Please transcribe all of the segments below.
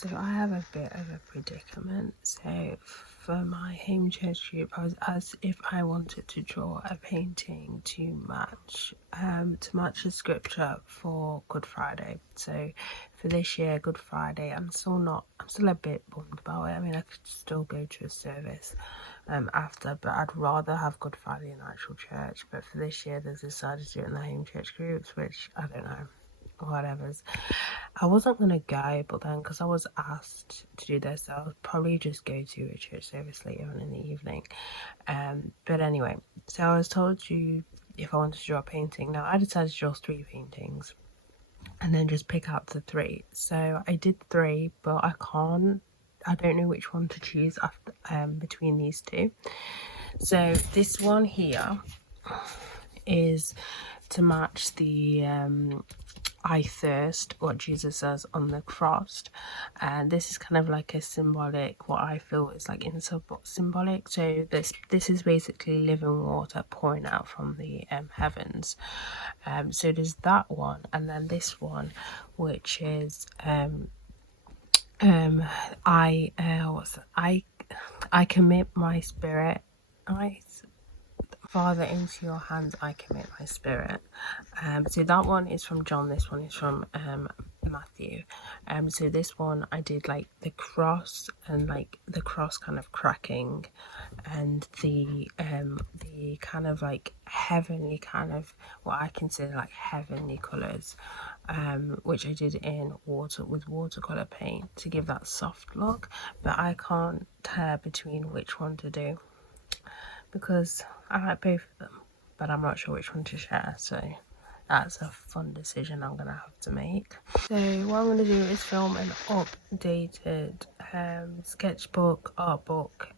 So I have a bit of a predicament. So for my home church group, I was asked if I wanted to draw a painting to match the scripture for Good Friday. So for this year, Good Friday, I'm still a bit bummed about it. I mean, I could still go to a service after, but I'd rather have Good Friday in actual church. But for this year, they've decided to do it in the home church groups, which I don't know, whatever's. I wasn't gonna go, but then because I was asked to do this, I'll probably just go to a church service later on in the evening. But anyway, so I was told to if I wanted to draw a painting. Now I decided to draw 3 paintings and then just pick out the 3. So I did 3, but I don't know which one to choose after, between these 2. So this one here is to match the I thirst, what Jesus says on the cross, and this is kind of like a symbolic, what I feel is like symbolic. So this is basically living water pouring out from the heavens. So there's that one, and then this one, which is I commit my spirit. Father, into your hands I commit my spirit. So that one is from John, this one is from Matthew. So this one I did like the cross, and like the cross kind of cracking, and the kind of like heavenly, kind of what I consider like heavenly colours, which I did in watercolor paint to give that soft look. But I can't tell between which one to do, because I like both of them, but I'm not sure which one to share, so that's a fun decision I'm gonna have to make. So what I'm gonna do is film an updated sketchbook, art book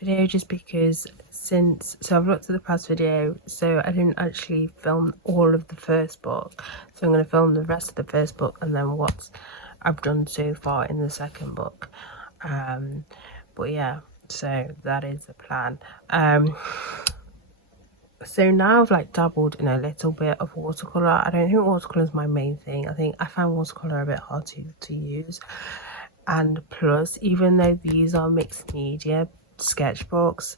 video, just because I've looked at the past video, so I didn't actually film all of the first book, so I'm gonna film the rest of the first book and then what I've done so far in the second book. But yeah, so that is the plan. So now I've like dabbled in a little bit of watercolor. I don't think watercolor is my main thing. I think I find watercolor a bit hard to use, and plus, even though these are mixed media sketchbooks,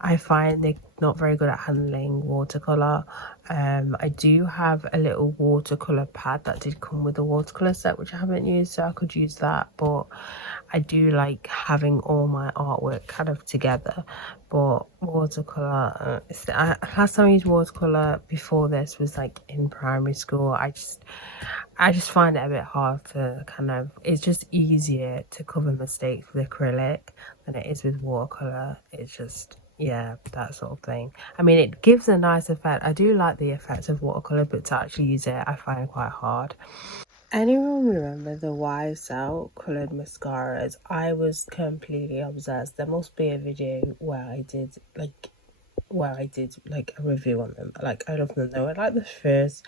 I find they're not very good at handling watercolor. I do have a little watercolor pad that did come with the watercolor set, which I haven't used, so I could use that. But I do like having all my artwork kind of together. But watercolor, last time I used watercolor before this was like in primary school. I just find it a bit hard to kind of, it's just easier to cover mistakes with acrylic than it is with watercolor. It's just, yeah, that sort of thing. I mean, it gives a nice effect. I do like the effect of watercolor, but to actually use it I find quite hard. Anyone remember the YSL coloured mascaras? I was completely obsessed. There must be a video where I did like a review on them. Like, I love them. They were like the first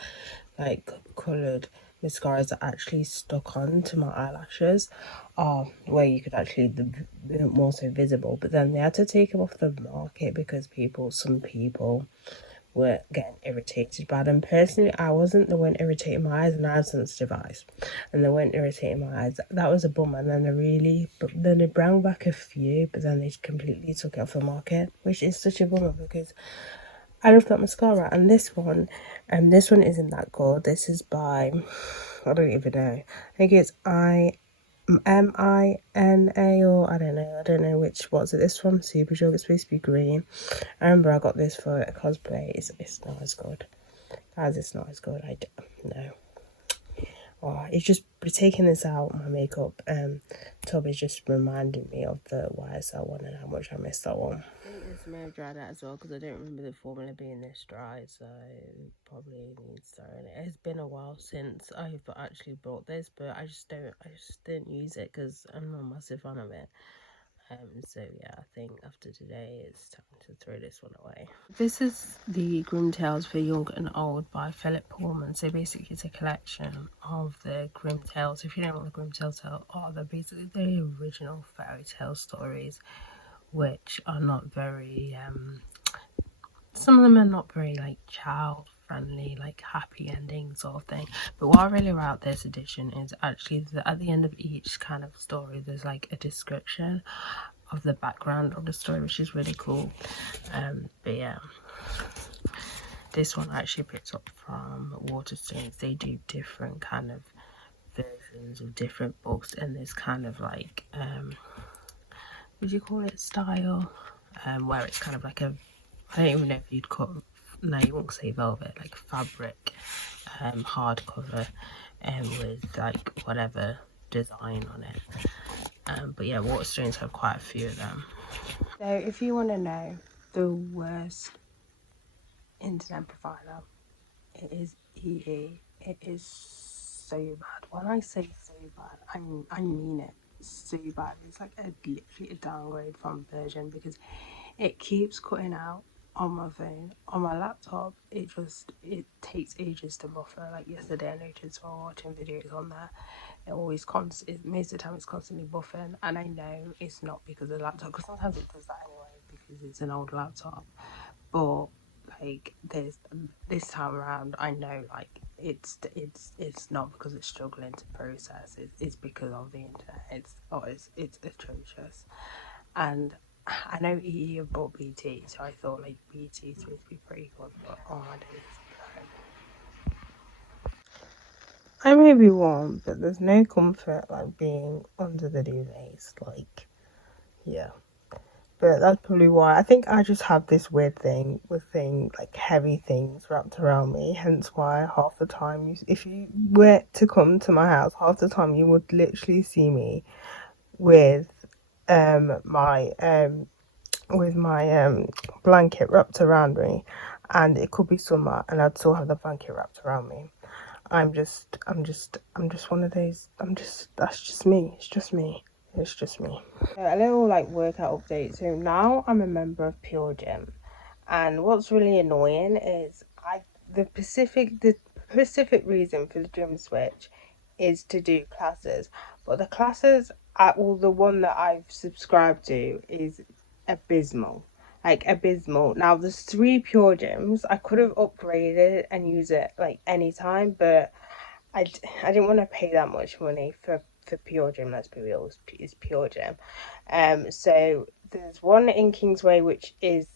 like coloured mascaras that actually stuck on to my eyelashes, where you could actually be more so visible. But then they had to take them off the market because some people were getting irritated by them. Personally, I wasn't. They weren't irritating my eyes, and I have sensitive eyes, and they weren't irritating my eyes. That was a bummer. And then they brought back a few, but then they completely took it off the market, which is such a bummer because I love that mascara. And this one isn't that good. This is by, I don't even know. I think it's Mina, or I don't know which. What's it? This one, Super Sugar. It's supposed to be green. I remember I got this for a cosplay. It's not as good, guys. It's not as good. I don't know. Oh, it's just taking this out. My makeup tub is just reminding me of the YSL one and how much I missed that one. I think this may have dried out as well because I don't remember the formula being this dry, so it probably needs throwing it. It's been a while since I've actually bought this, but I just didn't use it because I'm not a massive fan of it. So yeah, I think after today it's time to throw this one away. This is the Grimm Tales for Young and Old by Philip Pullman. So basically it's a collection of the Grimm Tales. If you don't know what the Grimm Tales are, they're basically the original fairy tale stories, which are not very, some of them are not very like child friendly, like happy ending sort of thing. But what I really like about this edition is actually that at the end of each kind of story there's like a description of the background of the story, which is really cool. But yeah, this one I actually picked up from Waterstones. They do different kind of versions of different books in this kind of like what do you call it, style, where it's kind of like a, I don't even know if you'd call, no, you won't say velvet, like fabric, hardcover, with like whatever design on it. But yeah, Waterstones have quite a few of them. So if you want to know the worst internet provider, it is EE. It is so bad. When I say so bad, I mean it. So bad. It's like literally a downgrade from Virgin, because it keeps cutting out on my phone. On my laptop, it takes ages to buffer. Like yesterday, I noticed while watching videos on there, it always most of the time it's constantly buffering, and I know it's not because of the laptop, because sometimes it does that anyway because it's an old laptop. But like this time around, I know like it's not because it's struggling to process. It's because of the internet. It's atrocious. And I know EE have bought BT, so I thought like BT is supposed to be pretty good, but oh my days. I may be warm, but there's no comfort like being under the duvets. Like, yeah. But that's probably why. I think I just have this weird thing with things like heavy things wrapped around me. Hence why half the time, if you were to come to my house, half the time you would literally see me with my blanket wrapped around me, and it could be summer, and I'd still have the blanket wrapped around me. I'm just one of those. That's just me. It's just me. It's just me. A little like workout update. So now I'm a member of Pure Gym, and what's really annoying is the specific reason for the gym switch is to do classes, but the classes the one that I've subscribed to is abysmal. Like abysmal. Now there's 3 Pure Gyms. I could have upgraded and use it like anytime, but I didn't want to pay that much money for Pure Gym. Let's be real, is Pure Gym. So there's one in Kingsway, which is,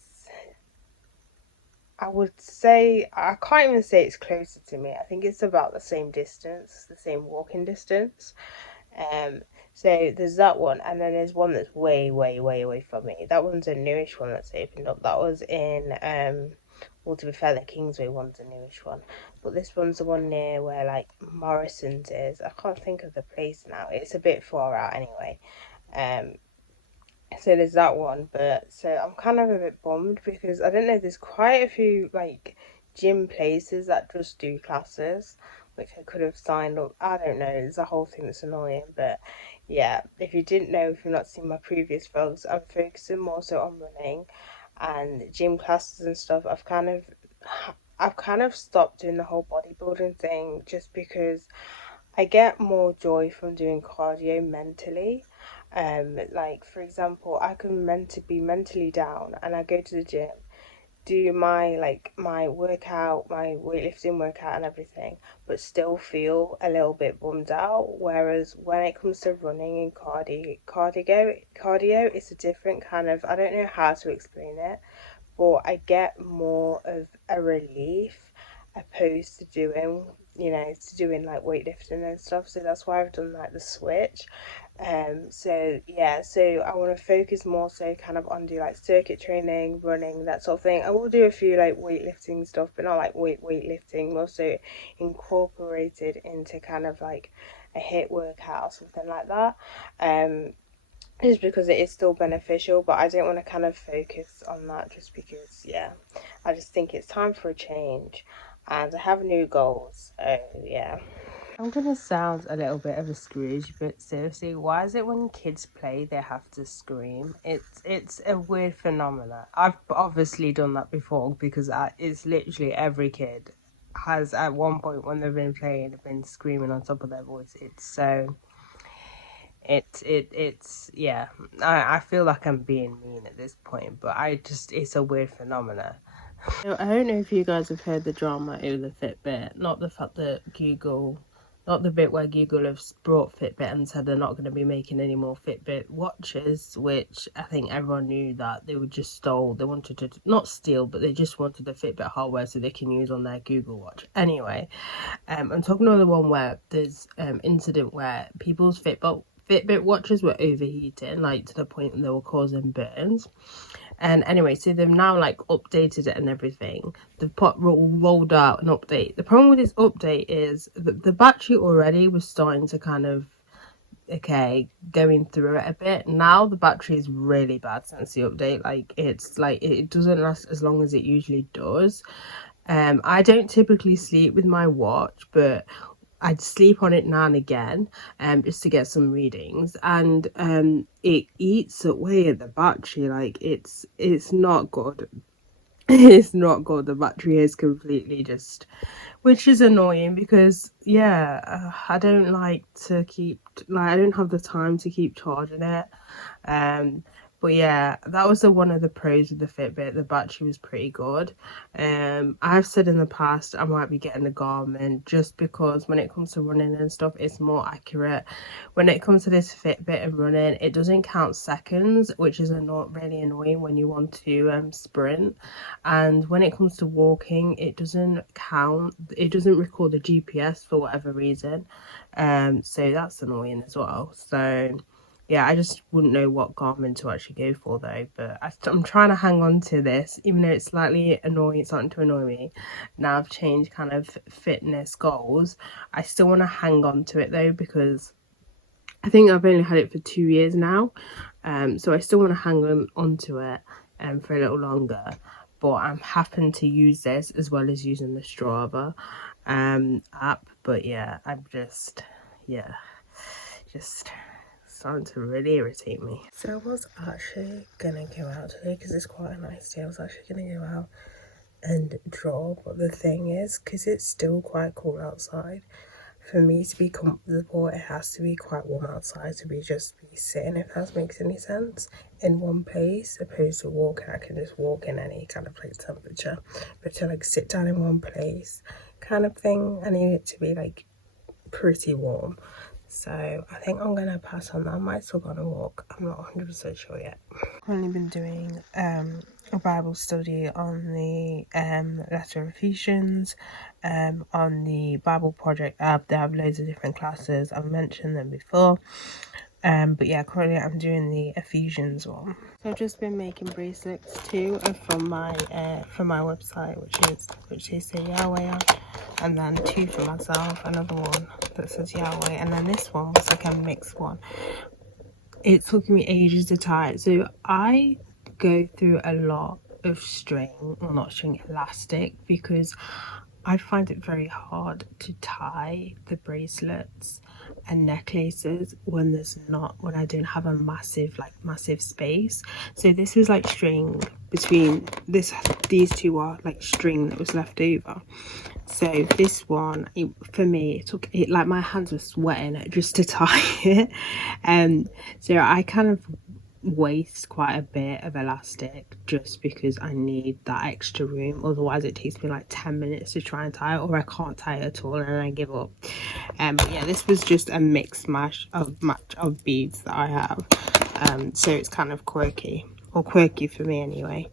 I would say, I can't even say it's closer to me. I think it's about the same distance, the same walking distance. So there's that one, and then there's one that's way, way, way away from me. That one's a newish one that's opened up. That was in well, to be fair, the Kingsway one's a newish one, but this one's the one near where like Morrison's is. I can't think of the place now. It's a bit far out anyway. So there's that one, but so I'm kind of a bit bummed because I don't know. There's quite a few like gym places that just do classes, which I could have signed up. I don't know. It's a whole thing that's annoying, but yeah. If you didn't know, if you've not seen my previous vlogs, I'm focusing more so on running and gym classes and stuff. I've kind of stopped doing the whole bodybuilding thing just because I get more joy from doing cardio mentally. Like for example, I can be mentally down, and I go to the gym, do my workout, my weightlifting workout and everything, but still feel a little bit bummed out. Whereas when it comes to running and cardio, it's a different kind of, I don't know how to explain it, but I get more of a relief opposed to doing like weightlifting and stuff. So that's why I've done like the switch. So yeah, so I want to focus more so kind of on do like circuit training, running, that sort of thing. I will do a few like weightlifting stuff, but not like weightlifting, more so incorporated into kind of like a HIIT workout or something like that. Just because it is still beneficial, but I don't want to kind of focus on that just because, yeah, I just think it's time for a change and I have new goals. So, yeah. I'm gonna sound a little bit of a Scrooge, but seriously, why is it when kids play they have to scream? It's a weird phenomenon. I've obviously done that before because it's literally every kid has at one point when they've been playing been screaming on top of their voice. It's yeah. I feel like I'm being mean at this point, but it's a weird phenomenon. So I don't know if you guys have heard the drama over the Fitbit, not the fact that not the bit where Google have brought Fitbit and said they're not going to be making any more Fitbit watches, which I think everyone knew that they they wanted to, not steal, but they just wanted the Fitbit hardware so they can use on their Google Watch. Anyway, I'm talking about the one where there's incident where people's Fitbit watches were overheating, like to the point they were causing burns. And anyway, so they've now like updated it and everything. They've rolled out an update. The problem with this update is the battery already was starting to kind of, okay, going through it a bit. Now the battery is really bad since the update. Like it doesn't last as long as it usually does. I don't typically sleep with my watch, but I'd sleep on it now and again, just to get some readings, and it eats away at the battery. Like it's not good. It's not good. The battery is completely just, which is annoying because yeah, I don't like to keep I don't have the time to keep charging it. But yeah, that was one of the pros of the Fitbit. The battery was pretty good. I've said in the past I might be getting a Garmin just because when it comes to running and stuff, it's more accurate. When it comes to this Fitbit and running, it doesn't count seconds, which is really annoying when you want to sprint. And when it comes to walking, it doesn't record the GPS for whatever reason. So that's annoying as well. So yeah, I just wouldn't know what Garmin to actually go for though, but I'm trying to hang on to this, even though it's slightly annoying, it's starting to annoy me. Now I've changed kind of fitness goals. I still want to hang on to it though, because I think I've only had it for 2 years now. So I still want to hang on to it for a little longer. But I'm happy to use this as well as using the Strava app. But yeah, I'm just starting to really irritate me. So I was actually gonna go out today because it's quite a nice day. I was actually gonna go out and draw, but the thing is, because it's still quite cool outside, for me to be comfortable, it has to be quite warm outside to just be sitting, if that makes any sense, in one place, opposed to walking. I can just walk in any kind of place temperature, but to like sit down in one place kind of thing, I need it to be like pretty warm. So I think I'm gonna pass on that. I might still go on a walk. I'm not 100% sure yet. I've only been doing a Bible study on the letter of Ephesians, on the Bible Project app. They have loads of different classes. I've mentioned them before. But yeah, currently I'm doing the Ephesians one. So I've just been making bracelets too from my website, which is the Yahweh on, and then 2 for myself, another one that says Yahweh, and then this one was like a mixed one. It took me ages to tie. So I go through a lot of elastic, because I find it very hard to tie the bracelets and necklaces when I don't have a massive space. So this was like string between these two are like string that was left over. So this one, for me, it like my hands were sweating just to tie it. So I kind of waste quite a bit of elastic just because I need that extra room. Otherwise it takes me like 10 minutes to try and tie it, or I can't tie it at all and I give up. But yeah, this was just a mixed match of beads that I have. So it's kind of quirky for me anyway.